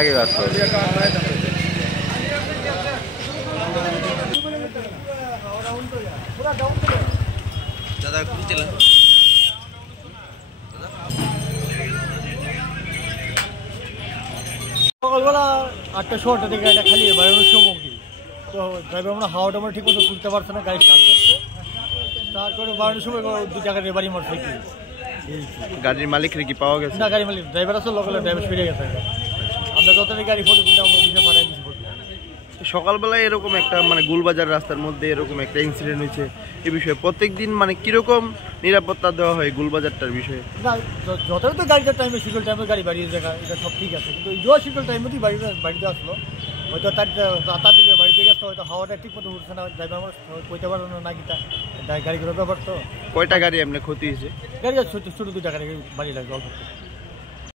आगे बात करो। दादा कुछ चला সকালবেলা 8টা থেকে গাড়িটা খালি বেরোনোর সময় কি তো ড্রাইভার আমরা হাওয়াটা আমরা ঠিক মতো তুলতে পারছে না, গাড়ি স্টার্ট করে বেরোনোর সময় দু জায়গায় বাড়ি মারছে কি। গাড়ির মালিকের কি পাওয়া গেছে? না, গাড়ি মালিক ড্রাইভার আছে, লোকাল ড্রাইভার ফিরে গেছে। আমরা যতটা গাড়ি ফটো তুলে আমরা অফিসে পাঠাই দিচ্ছি। সকালবেলায় এরকম একটা মানে গুলবাজার রাস্তার মধ্যে এরকম একটা ইনসিডেন্ট হয়েছে, এই বিষয়ে প্রত্যেকদিন মানে কিরকম নিরাপত্তা দেওয়া হয় গুলবাজারটার বিষয়ে? না, যতই তো গাড়িটার টাইমে শিডিউল টাইমে গাড়ি বাড়িয়ে দেখা এটা সব ঠিক আছে, কিন্তু এই শিডিউল টাইমেতেই বাড়িতে আসলো হয়তো তাড়াতাড়ি বাড়িতে গেছে, হয়তো হাওয়াটা ঠিক মতো উঠছে না, ড্রাইভার আমার কইতে পারলো না কিটা গাড়িগুলোর ব্যাপার তো। কয়টা গাড়ি এমনি ক্ষতি হয়েছে? গাড়ি ছোটো 2টা গাড়ি বাড়ি লাগবে অল্প।